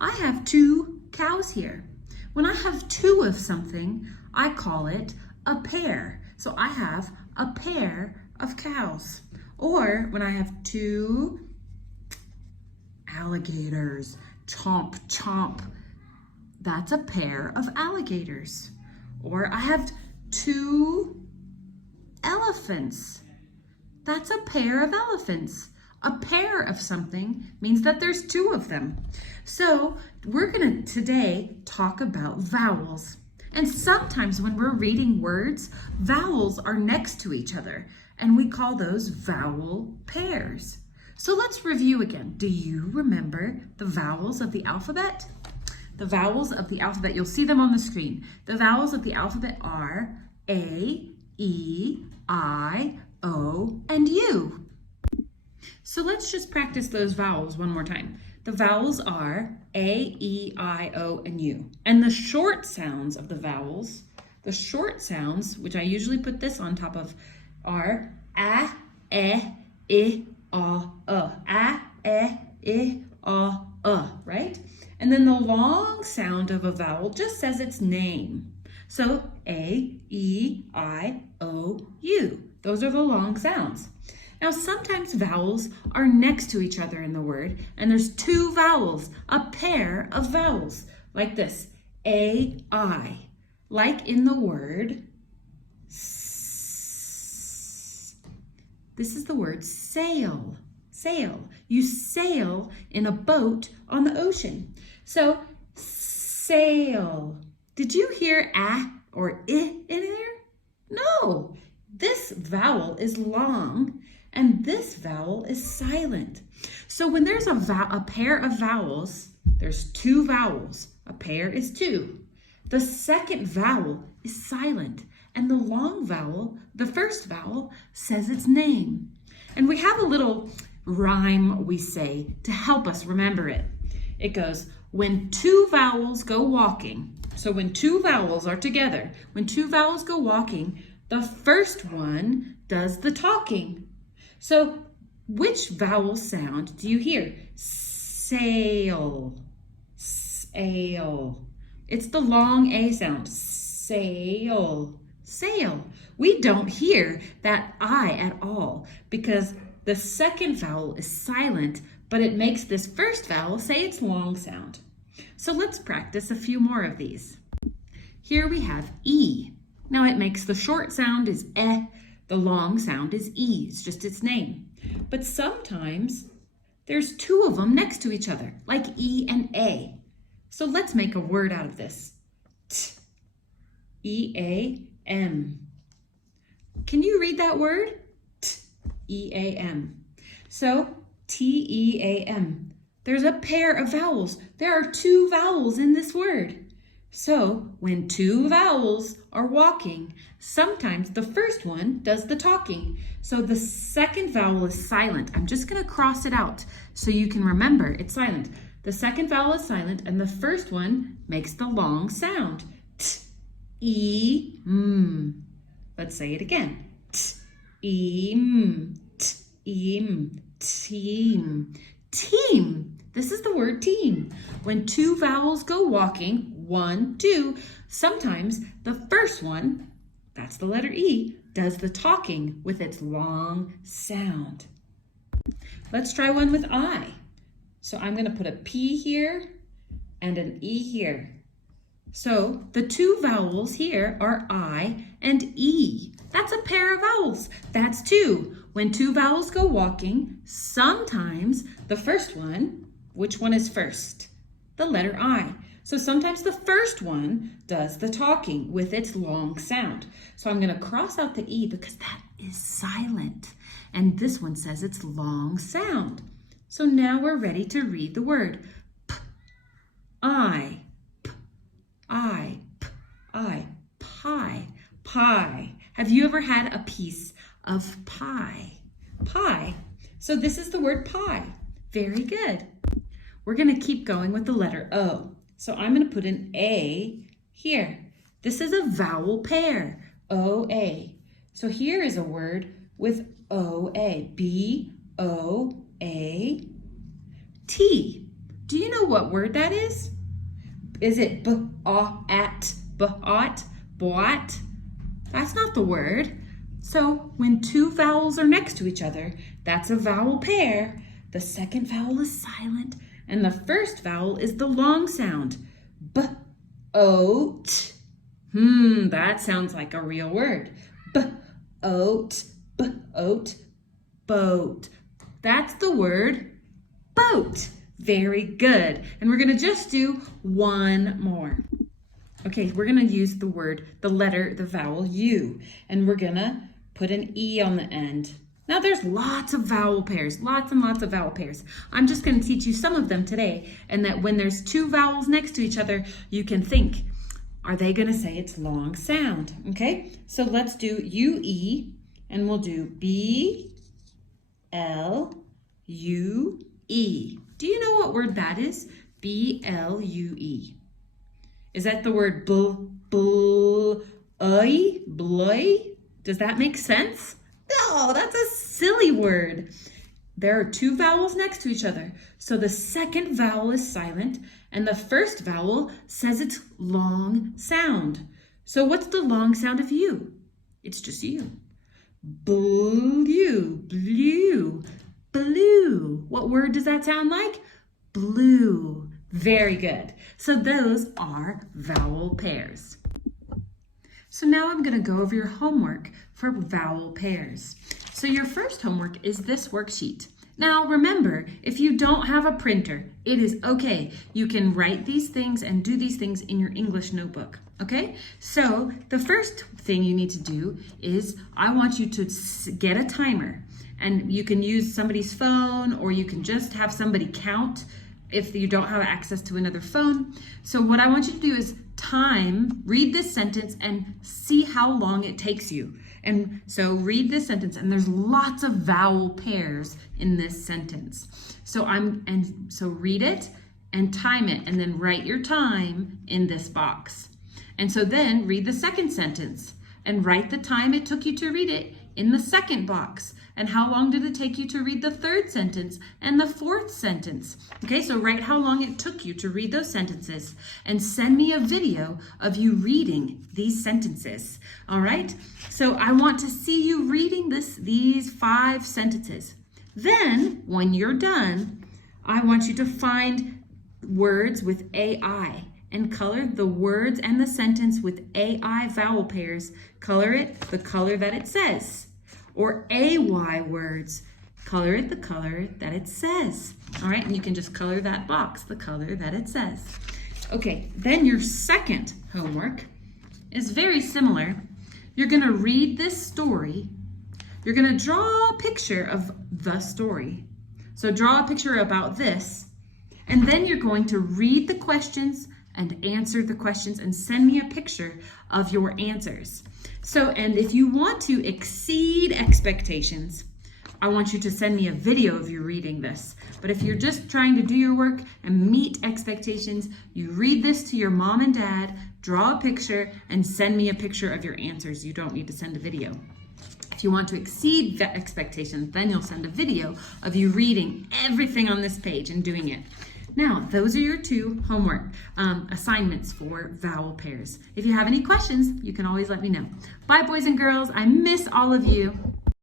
I have 2 cows here. When I have 2 of something, I call it a pair. So I have a pair of cows. Or when I have 2 alligators, chomp, chomp, that's a pair of alligators. Or I have 2 elephants. That's a pair of elephants. A pair of something means that there's 2 of them. So we're gonna today talk about vowels. And sometimes when we're reading words, vowels are next to each other, and we call those vowel pairs. So let's review again. Do you remember the vowels of the alphabet? The vowels of the alphabet, you'll see them on the screen. The vowels of the alphabet are A, E, I, O, and U. So let's just practice those vowels one more time. The vowels are A, E, I, O, and U. And the short sounds of the vowels, the short sounds, which I usually put this on top of, are A, E, I, O, A. A, E, I, O, right? And then the long sound of a vowel just says its name. So A, E, I, O, U. Those are the long sounds. Now, sometimes vowels are next to each other in the word, and there's 2 vowels, a pair of vowels, like this, A-I, like in the word s. This is the word sail, sail. You sail in a boat on the ocean. So, sail. Did you hear a or I in there? No, this vowel is long, and this vowel is silent. So when there's a pair of vowels, there's 2 vowels. A pair is 2. The second vowel is silent, and the long vowel, the first vowel, says its name. And we have a little rhyme we say to help us remember it. It goes, when 2 vowels go walking. So when 2 vowels are together, when 2 vowels go walking, the first one does the talking. So which vowel sound do you hear? Sail, sail. It's the long A sound, sail, sail. We don't hear that I at all because the second vowel is silent, but it makes this first vowel say its long sound. So let's practice a few more of these. Here we have E. Now it makes the short sound is eh, the long sound is E, it's just its name. But sometimes there's 2 of them next to each other, like E and A. So let's make a word out of this. T, E-A-M. Can you read that word? T, E-A-M. So T-E-A-M. There's a pair of vowels. There are 2 vowels in this word. So when 2 vowels are walking, sometimes the first one does the talking. So the second vowel is silent. I'm just going to cross it out so you can remember it's silent. The second vowel is silent and the first one makes the long sound. T, E, M. Let's say it again. T, E, M. T, E, M. Team. Team. This is the word team. When 2 vowels go walking, 1, 2, sometimes the first one, that's the letter E, does the talking with its long sound. Let's try one with I. So I'm going to put a P here and an E here. So the 2 vowels here are I and E. That's a pair of vowels. That's 2. When 2 vowels go walking, sometimes the first one, which one is first? The letter I. So sometimes the first one does the talking with its long sound. So I'm going to cross out the E because that is silent. And this one says its long sound. So now we're ready to read the word. P, I, P, I, P, I, pie, pie. Have you ever had a piece of pie? Pie. So this is the word pie. Very good. We're going to keep going with the letter O. So I'm going to put an A here. This is a vowel pair, O-A. So here is a word with O-A, B-O-A-T. Do you know what word that is? Is it b-a-at, b-ot, boat? That's not the word. So when two vowels are next to each other, that's a vowel pair. The second vowel is silent, and the first vowel is the long sound. B-oat. That sounds like a real word. B-oat, b-oat, boat. That's the word boat. Very good. And we're going to just do one more. Okay, we're going to use the letter, the vowel U, and we're going to put an E on the end. Now there's lots of vowel pairs, lots and lots of vowel pairs. I'm just going to teach you some of them today, and that when there's two vowels next to each other, you can think, are they going to say it's long sound? Okay, so let's do U-E, and we'll do B-L-U-E. Do you know what word that is? B-L-U-E. Is that the word bloy? Does that make sense? No, that's a silly word. There are two vowels next to each other. So the second vowel is silent and the first vowel says it's long sound. So what's the long sound of U? It's just U. Blue, blue, blue. What word does that sound like? Blue. Very good. So those are vowel pairs. So now I'm going to go over your homework for vowel pairs. So your first homework is this worksheet. Now remember, if you don't have a printer, it is okay. You can write these things and do these things in your English notebook, okay? So the first thing you need to do is I want you to get a timer, and you can use somebody's phone or you can just have somebody count if you don't have access to another phone. So what I want you to do is read this sentence and see how long it takes you. And so read this sentence, and there's lots of vowel pairs in this sentence. So read it and time it, and then write your time in this box. And so then read the second sentence and write the time it took you to read it in the second box. And how long did it take you to read the third sentence and the fourth sentence? Okay, so write how long it took you to read those sentences and send me a video of you reading these sentences. All right, so I want to see you reading these 5 sentences. Then, when you're done, I want you to find words with AI and color the words and the sentence with AI vowel pairs. Color it the color that it says. Or AY words, color it the color that it says. All right, and you can just color that box the color that it says. Okay, then your second homework is very similar. You're gonna read this story. You're gonna draw a picture of the story. So draw a picture about this, and then you're going to read the questions and answer the questions and send me a picture of your answers. So, and if you want to exceed expectations, I want you to send me a video of you reading this. But if you're just trying to do your work and meet expectations, you read this to your mom and dad, draw a picture, and send me a picture of your answers. You don't need to send a video. If you want to exceed the expectations, then you'll send a video of you reading everything on this page and doing it. Now, those are your 2 homework assignments for vowel pairs. If you have any questions, you can always let me know. Bye, boys and girls. I miss all of you.